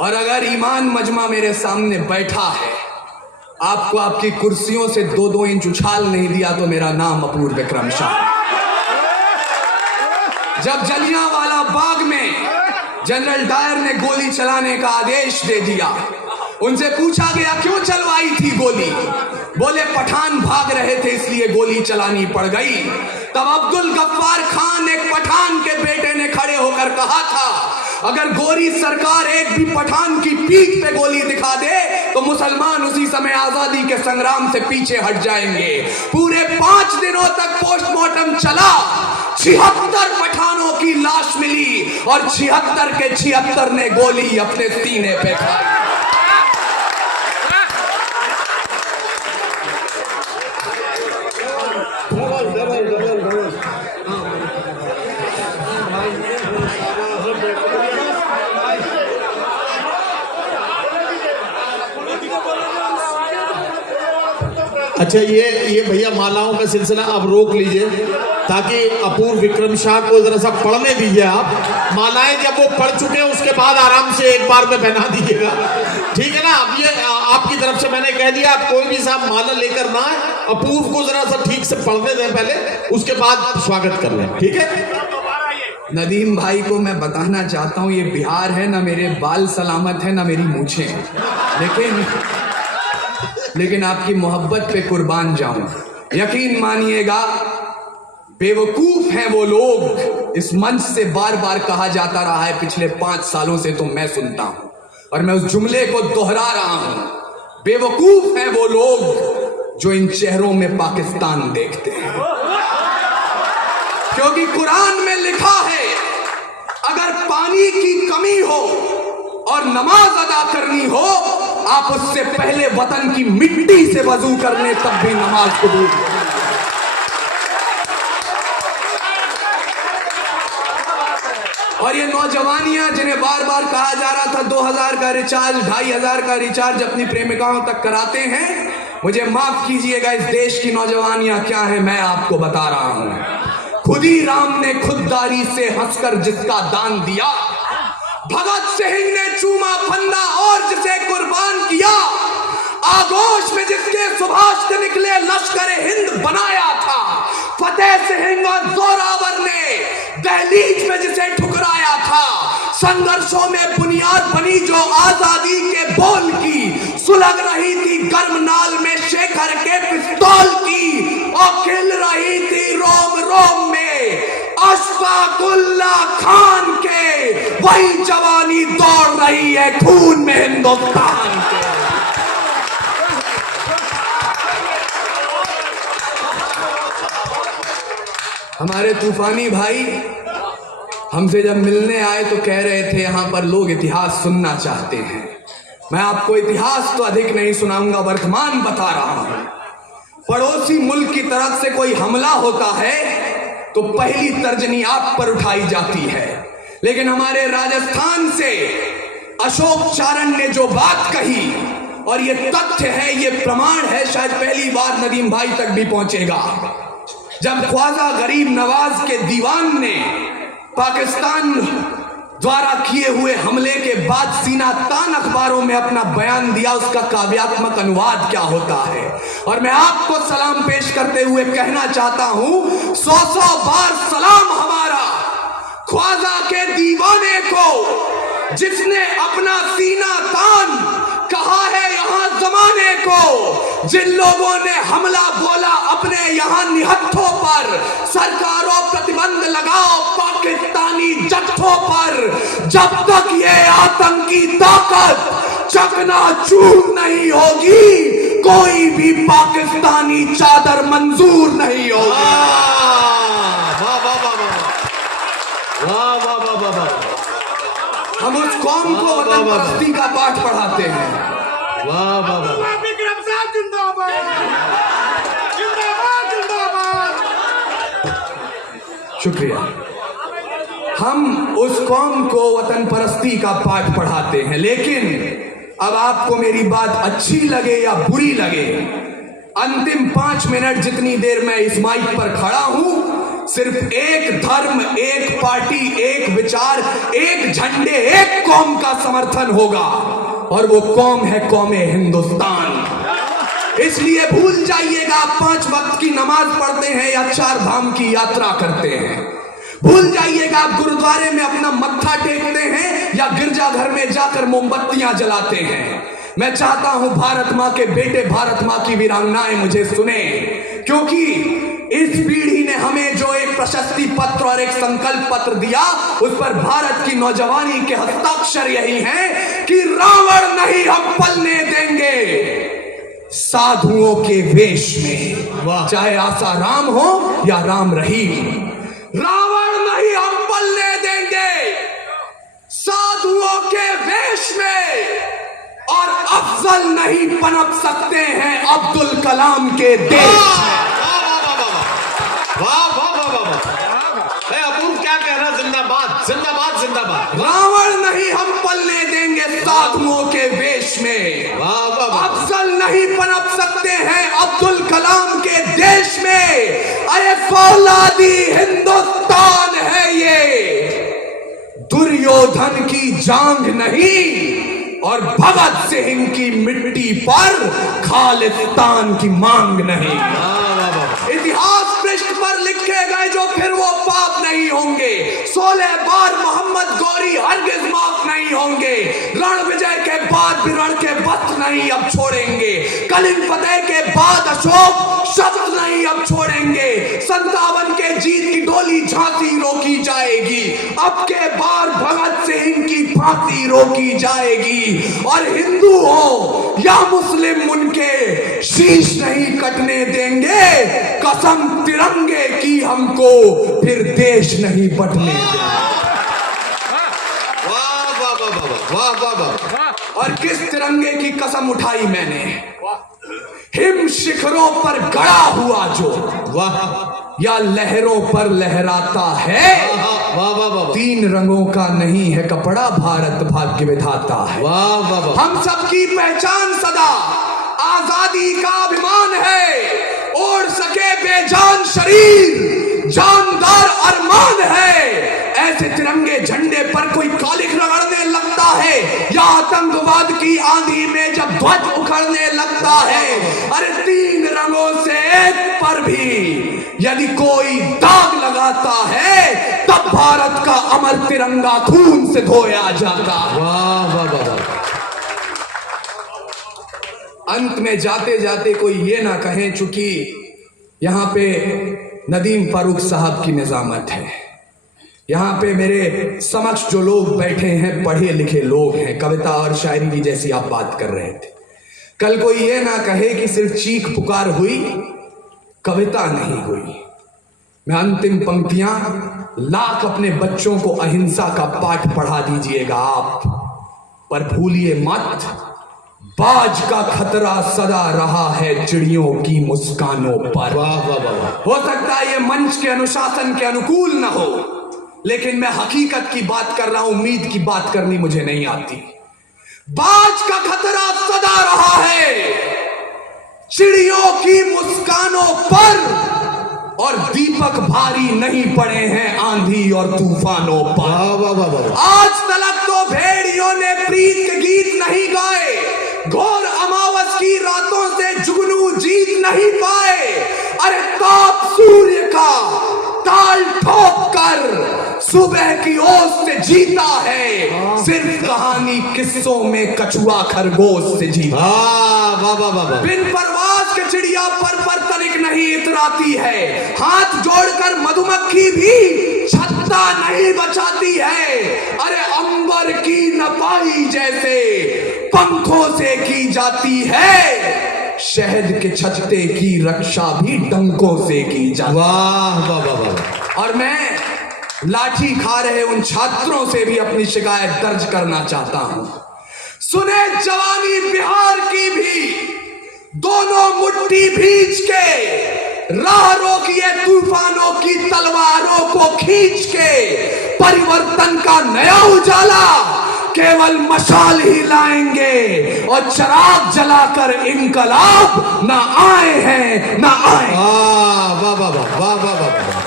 और अगर ईमान मजमा मेरे सामने बैठा है, आपको आपकी कुर्सियों से 2-2 इंच उछाल नहीं दिया तो मेरा नाम अपूर्व विक्रम शाह। जब जलियांवाला बाग में जनरल डायर ने गोली चलाने का आदेश दे दिया, उनसे पूछा गया क्यों चलवाई थी गोली, बोले पठान भाग रहे थे इसलिए गोली चलानी पड़ गई। तब अब्दुल गफ्फार खान एक पठान के बेटे ने खड़े होकर कहा था, अगर गोरी सरकार एक भी पठान की पीठ पे गोली दिखा दे तो मुसलमान उसी समय आजादी के संग्राम से पीछे हट जाएंगे। पूरे 5 दिनों तक पोस्टमार्टम चला, 76 पठानों की लाश मिली और 76 के 76 ने गोली अपने सीने पे खाई। अच्छा, ये भैया मालाओं का सिलसिला आप रोक लीजिए ताकि अपूर्व विक्रम शाह को जरा सा पढ़ने दीजिए। आप मालाएं जब वो पढ़ चुके हैं उसके बाद आराम से एक बार में पहना दीजिएगा, ठीक है ना। अब ये आपकी तरफ से मैंने कह दिया, आप कोई भी साहब माला लेकर ना आए, अपूर्व को जरा सा ठीक से पढ़ने दें पहले, उसके बाद स्वागत कर लें, ठीक है। नदीम भाई को मैं बताना चाहता हूं, ये बिहार है, ना मेरे बाल सलामत है ना मेरी मूछें, लेकिन आपकी मोहब्बत पे कुर्बान जाऊं। यकीन मानिएगा, बेवकूफ हैं वो लोग, इस मंच से बार बार कहा जाता रहा है पिछले 5 सालों से, तो मैं सुनता हूं और मैं उस जुमले को दोहरा रहा हूं। बेवकूफ हैं वो लोग जो इन चेहरों में पाकिस्तान देखते हैं, क्योंकि कुरान में लिखा है अगर पानी की कमी हो और नमाज अदा करनी हो, आप उससे पहले वतन की मिट्टी से वजू कर लें तब भी नमाज कबूल। और ये नौजवानियां जिन्हें बार बार कहा जा रहा था 2000 का रिचार्ज, 2500 का रिचार्ज अपनी प्रेमिकाओं तक कराते हैं, मुझे माफ कीजिएगा, इस देश की नौजवानियां क्या है मैं आपको बता रहा हूं। खुदी राम ने खुददारी से हंसकर जिसका दान दिया, भगत सिंह ने चूमा फंदा और जिसे कुर्बान किया, आगोश में जिसके सुभाष के निकले लश्कर हिंद बनाया था, फतेह सिंह और जोरावर ने दहलीज में जिसे ठुकराया था, संघर्षों में बुनियाद बनी जो आजादी के बोल की, सुलग रही थी गर्म नाल में शेखर के पिस्तौल की, और खिल रही थी रोम रोम में अशफाकुल्ला खान के, वही जवानी दौड़ रही है खून में हिंदुस्तान के। हमारे तूफानी भाई हमसे जब मिलने आए तो कह रहे थे यहां पर लोग इतिहास सुनना चाहते हैं। मैं आपको इतिहास तो अधिक नहीं सुनाऊंगा, वर्तमान बता रहा हूं। पड़ोसी मुल्क की तरफ से कोई हमला होता है तो पहली तर्जनी आप पर उठाई जाती है, लेकिन हमारे राजस्थान से अशोक चारण ने जो बात कही, और ये तथ्य है, ये प्रमाण है, शायद पहली बार नदीम भाई तक भी पहुंचेगा। जब ख्वाजा गरीब नवाज के दीवान ने पाकिस्तान द्वारा किए हुए हमले के बाद सीना तान अखबारों में अपना बयान दिया, उसका काव्यात्मक अनुवाद क्या होता है, और मैं आपको सलाम पेश करते हुए कहना चाहता हूं, 100 बार सलाम हमारा ख्वाजा के दीवाने को, जिसने अपना सीना तान कहा है यहां जमाने को। जिन लोगों ने हमला बोला अपने यहां निहत्थों पर, सरकारों प्रतिबंध लगाओ पाकिस्तानी जत्थों पर, जब तक ये आतंकी ताकत चकनाचूर नहीं होगी कोई भी पाकिस्तानी चादर मंजूर नहीं होगी। वाह वाह वाह वाह वाह वाह वाह वाह। हम उस कौम को वतन परस्ती का पाठ पढ़ाते हैं। वाह वाह वाह। शुक्रिया। हम उस कौम को वतन परस्ती का पाठ पढ़ाते हैं, लेकिन अब आपको मेरी बात अच्छी लगे या बुरी लगे, अंतिम 5 मिनट जितनी देर मैं इस माइक पर खड़ा हूं, सिर्फ एक धर्म, एक पार्टी, एक विचार, एक झंडे, एक कौम का समर्थन होगा, और वो कौम है कौमे हिंदुस्तान। इसलिए भूल जाइएगा आप 5 वक्त की नमाज पढ़ते हैं या 4 धाम की यात्रा करते हैं। भूल जाइएगा आप गुरुद्वारे में अपना मत्था टेकते हैं या गिरजाघर में जाकर मोमबत्तियां जलाते हैं। मैं चाहता हूं भारत मां के बेटे, भारत मां की वीरांगनाएं मुझे सुने, क्योंकि इस पीढ़ी ने हमें जो एक प्रशस्ति पत्र और एक संकल्प पत्र दिया, उस पर भारत की नौजवानी के हस्ताक्षर यही हैं कि रावण नहीं हम पलने देंगे साधुओं के वेश में, चाहे आसाराम हो या राम रहीम। रावण नहीं हम पलने देंगे साधुओं के वेश में, और अफजल नहीं पनप सकते हैं अब्दुल कलाम के देश में। वाह वाह वाह वाह वाह, अपूर्व क्या कह रहा, जिंदाबाद जिंदाबाद जिंदाबाद। रावण नहीं हम पलने देंगे साधुओं के वेश में, वाह वाह वाह। अफजल नहीं पनप सकते हैं अब्दुल कलाम के देश में। अरे फौलादी हिंदुस्तान है ये, दुर्योधन की जांग नहीं और भगत सिंह की मिट्टी पर खालिस्तान की मांग नहीं। इतिहास पृष्ठ पर लिखे गए जो फिर वो पाप नहीं होंगे। 16 बार मोहम्मद गौरी हरगिज माफ नहीं होंगे। रण विजय के बाद भी रण के वस्त्र नहीं अब छोड़ेंगे। कलिंग फतेह के बाद अशोक शब्द नहीं अब छोड़ेंगे। 57 के जीत की डोली झांसी रोकी जाएगी। अब के बार भगत सिंह की फांसी रोकी जाएगी। और हिंदू हो या मुस्लिम उनके शीश नहीं कटने देंगे। कसम तिरंगे की हमको फिर देश नहीं बटने देंगे। वाह वाह वाह वाह वाह वाह। और किस तिरंगे की कसम उठाई मैंने, हिम शिखरों पर गड़ा हुआ जो, वाह, या लहरों पर लहराता है। वाह वाह वाह। 3 रंगों का नहीं है कपड़ा, भारत भाग्य विधाता है। वाह वाह वाह। हम सबकी पहचान सदा आजादी का अभिमान है। ओढ़ सके बेजान शरीर जानदार अरमान है। ऐसे तिरंगे झंडे पर कोई कालिख रगड़ने लगता है, या आतंकवाद की आंधी में जब ध्वज उखड़ने लगता है। अरे 3 रंगों से एक पर भी यदि कोई दाग लगाता है, तब भारत का अमर तिरंगा खून से धोया जाता है। वाह वाह वाह। अंत में जाते जाते कोई ये ना कहें, चूंकि यहाँ पे नदीम फारूक साहब की निजामत है, यहाँ पे मेरे समक्ष जो लोग बैठे हैं पढ़े लिखे लोग हैं, कविता और शायरी की जैसी आप बात कर रहे थे। कल कोई ये ना कहे कि सिर्फ चीख पुकार हुई, कविता नहीं हुई। मैं अंतिम पंक्तियां, लाख अपने बच्चों को अहिंसा का पाठ पढ़ा दीजिएगा आप, पर भूलिए मत, बाज का खतरा सदा रहा है चिड़ियों की मुस्कानों पर। वाह वाह वाह। हो सकता है ये मंच के अनुशासन के अनुकूल ना हो, लेकिन मैं हकीकत की बात कर रहा हूं, उम्मीद की बात करनी मुझे नहीं आती। बाज का खतरा सदा रहा है चिड़ियों की मुस्कानों पर, और दीपक भारी नहीं पड़े हैं आंधी और तूफानों पर। वाह वाह वाह वाह। आज तलक तो भेड़ियों ने प्रीत के गीत नहीं गाए, घोर अमावस की रातों से जुगनू जीत नहीं पाए। अरे ताप सूर्य का ताल ठोक कर सुबह की ओस से जीता है, सिर्फ कहानी किस्सों में कछुआ खरगोश से जीता। वाह वाह वाह वाह। बिन परवाज के चिड़िया पर तनिक नहीं इतराती है, हाथ जोड़कर मधुमक्खी भी छत्ता नहीं बचाती है। अरे अंबर की नपाई जैसे पंखों से की जाती है, शहद के छत्ते की रक्षा भी डंकों से की जाती। वाह वाह वाह वाह। और मैं लाठी खा रहे उन छात्रों से भी अपनी शिकायत दर्ज करना चाहता हूं। सुने जवानी बिहार की भी, दोनों मुट्ठी भींच के राह रोकिए तूफानों की तलवारों को खींच के। परिवर्तन का नया उजाला केवल मशाल ही लाएंगे, और चिराग जलाकर इनकलाब ना आए हैं ना आए। वाह वाह वाह वाह वाह वाह।